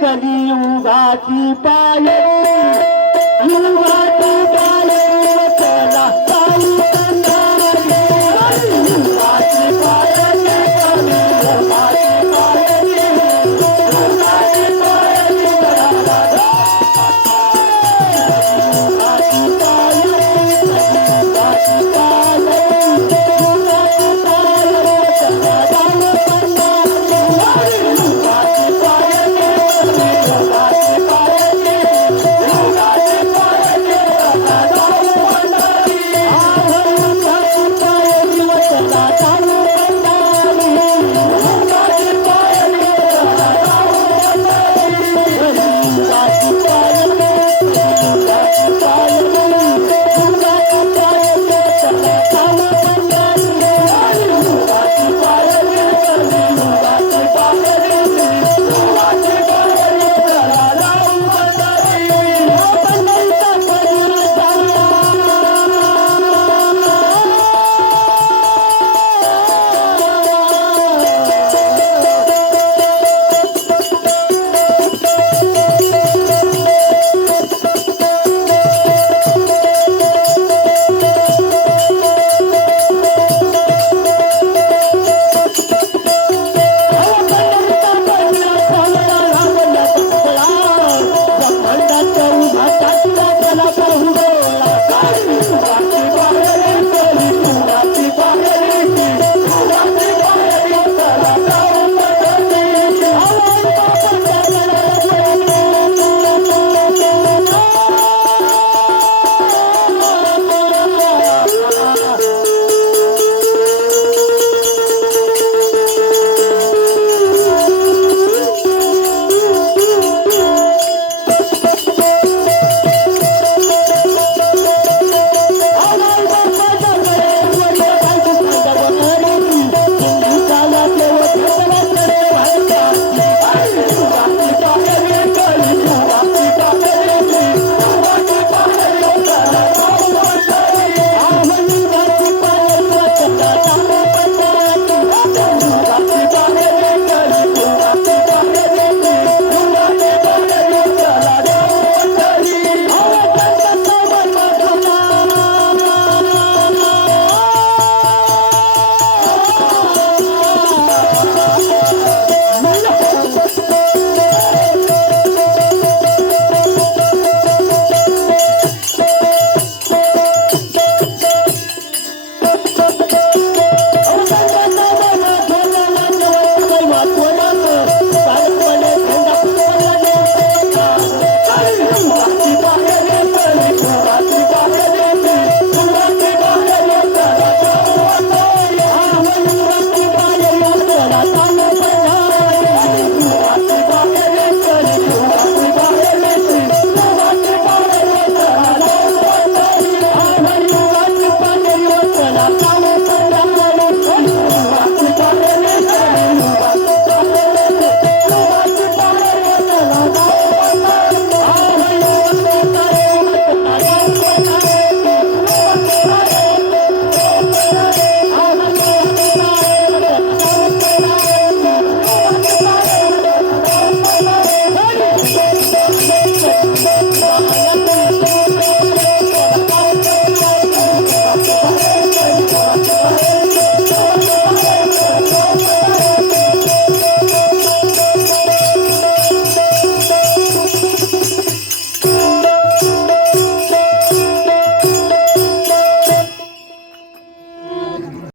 कलियुगाची पायरी?